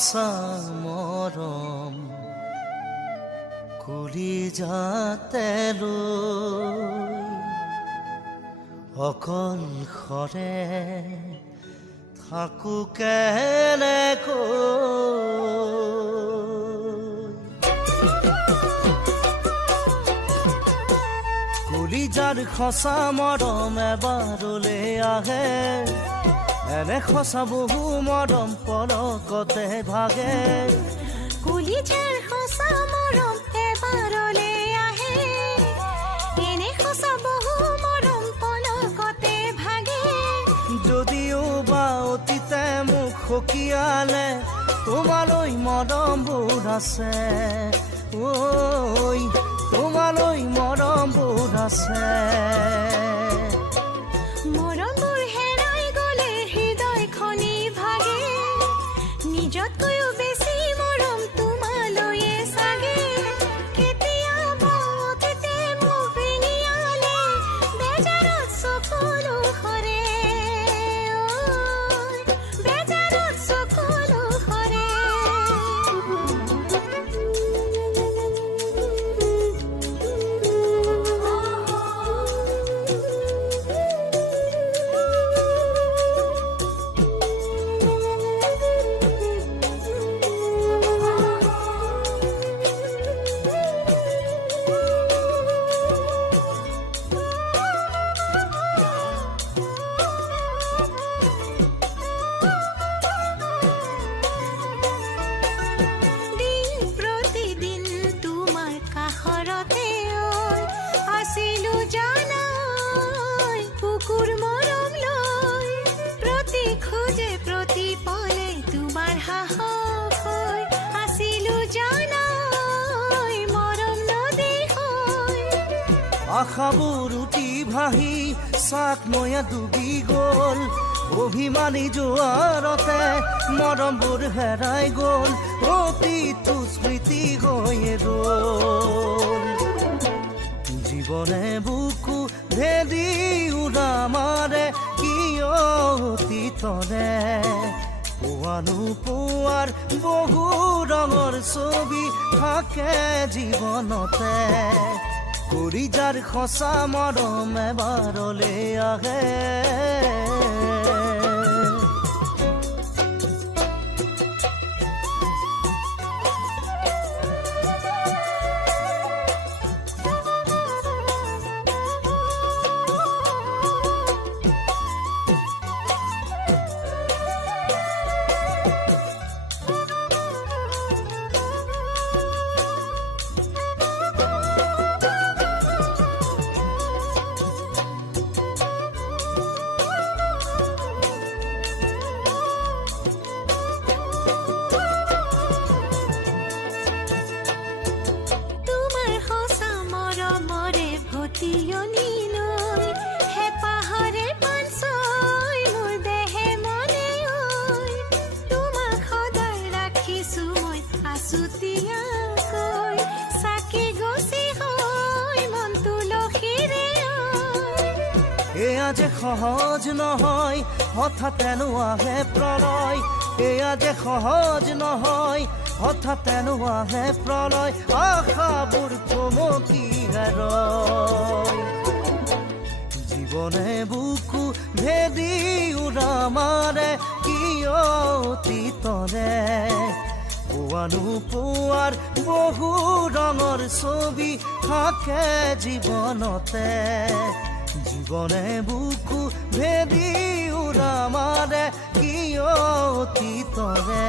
খসা মৰম কলিজাতে লৈ অকল খৰে থাকো কলিজাৰ খসা মৰম এবাৰলৈ আহে এনে খসা বহু মৰম পলকতে ভাগে কলিজাৰ খসা মৰম এবাৰলৈ আহে এনে খসা বহু মৰম পলকতে ভাগে যদিও বা অতীতে মোক সকিয়ালে তোমালৈ মৰমবোৰ আছে ঐ তোমালৈ মৰমবোৰ আছে মৰমবোৰ হেৰাই গ'লে হৃদয়খনি ভাগে নিজতকৈও বেছি মৰম তোমালৈয়ে চাগে কেতিয়াবা অতীতে মোক ৰিঙিয়ালে বেজাৰত চকুলো সৰে বেজাৰত চকুলো সৰে আশাবোৰ উঠি ভাহি চাক নয়া ডুবি গ'ল অভিমানী জোৱাৰতে মৰমবোৰ হেৰাই গ'ল অতীতো স্মৃতি হৈয়ে ৰ'ল জীৱনে বুকু ভেদি উৰা মাৰে কিয় অতীতৰে পোৱানো পোৱাৰ বহু ৰঙৰ ছবি থাকে জীৱনতে কলিজাৰ খসা মৰম এবাৰলৈ আহে এয়া যে সহজ নহয় হঠাৎ এনো আহে প্ৰলয় এয়া যে সহজ নহয় হঠাৎ এনো আহে প্ৰলয় আশাবোৰ থমকি ৰয় জীৱনে বুকু ভেদি উৰা মাৰে কিয় অতীতৰে পোৱানো পোৱাৰ বহু ৰঙৰ ছবি থাকে জীৱনতে জীৱনে বুকু ভেদি উৰা মাৰে কিয় অতীতৰে